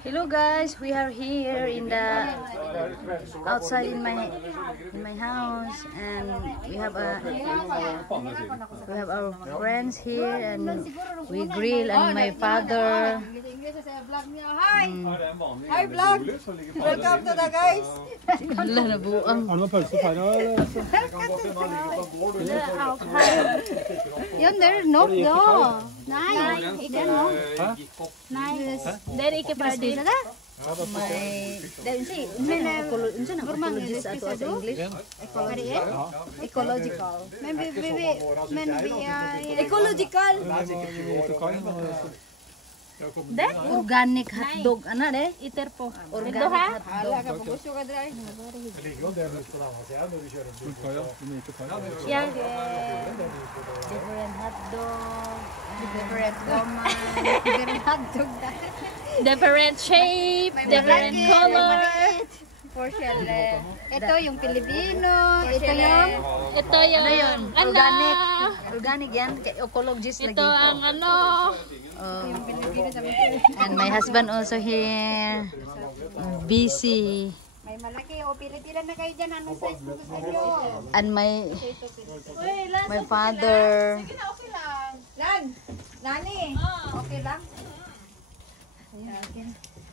Hello guys, we are here in the outside in my house, and we have our friends here, and we grill, and my father. Hi vlog. Welcome to the guys. Hala na buang. Yun, there no no. Nay, ikan no. Nay, dari ke padi na. May dahil si ecologist ato sa English. Ecological. Ecological. De? Organic hotdog ana de. Iter po. Organic hotdog. Yan. Different hotdog. Different format. Different hotdog. Different shape, different color. Portion. Ito yung Pilipino. Ito Yung Organic. Organic yan. Ecologist lagi. Ito ang ano. yung Pilipino sa And my husband also here. Busy. may malaki o pili-pila na kayo dyan. Anong size mo gusto nyo? And my father. Sige na, okay lang. Lan, Nani, okay lang?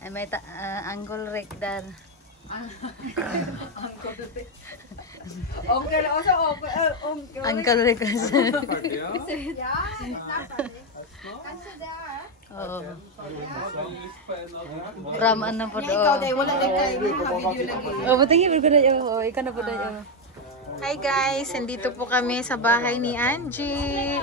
And my Uncle Rekdar. Okay lang. Also, okay. Uncle Rekdar. Yeah, consider. Oh. From ano po doon? Ikaw dahil wala na kayo. Video lagi. Oh, buti ko na yun. Oh, ikaw na po na yun. Hi guys, nandito po kami sa bahay ni Angie.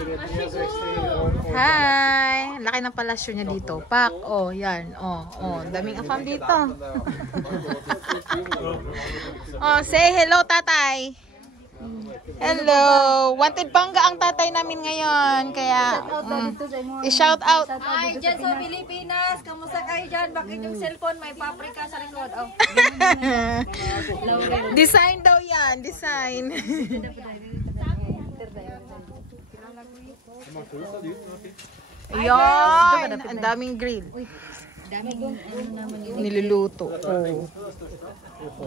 Hi! Laki ng palasyo niya dito. Pak, oh, yan. Oh, daming afam dito. Oh, say hello, tatay. Hello. Wanted Pangga ang tatay namin ngayon. Kaya, i-shout out. Hi, dyan sa Pilipinas. Kamusta kayo dyan? Bakit yung cellphone may paprika sa likod? Oh. Design daw yan. Design. Ayan. Ang daming grill. Niluluto. Oh.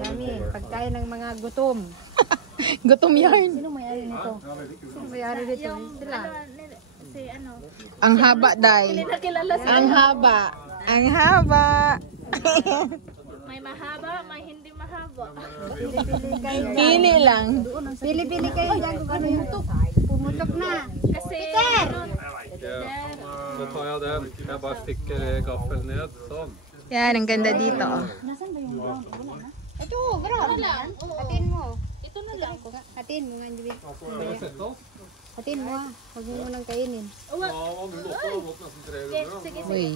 Dami, pagkain ng mga gutom. Gutom yarn. Sino may-ari nito? Sino may-ari nito? Sila. Ang haba, day. Ang haba. Ang haba. May mahaba, may hindi mahaba. Pili-pili kayo dyan. Pili lang. Pili-pili kayo dyan kung ano yung pumutok na. Kasi Så tar jag den. Jag bara sticker gaffeln ned. Sånn. Yan, ang ganda dito. Ito, grabe. Hatiin mo. ito na lang. Hatiin mo nga, Angie. Hatiin mo ha. Huwag mo munang kainin. Sige, Uy.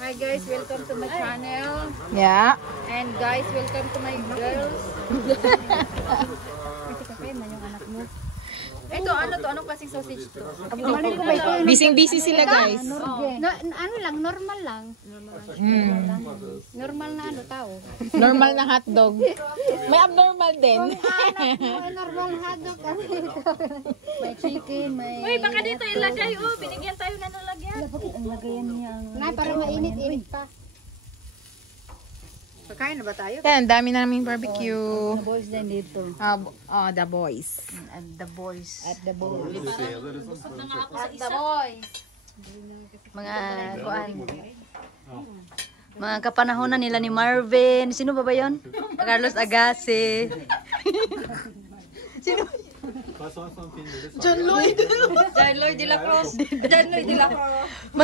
Hi guys, welcome to my channel. Yeah. And guys, welcome to my girls. Kasi kape man yung anak mo. Ito, ano to? Anong klaseng sausage to? Mali ko ba ito? Busy sila, guys. Ano lang, normal lang. Normal na ano, tao. Normal na hotdog. May abnormal din. Normal hotdog. May chicken, may... Uy, baka dito ilagay. Oh, binigyan tayo na nalagyan. Bakit ang lagayan niya? Nay, para mainit-init pa. Pagkain na ba tayo? Yan, dami na naming barbecue. The boys din dito. The boys. At the boys. At the bowl. At the boys. Mga kuan. Mga kapanahonan nila ni Marvin. Sino ba yun? Carlos Agase. Sino? John Lloyd. John Lloyd de la Cruz. John Lloyd de la Cruz. Mga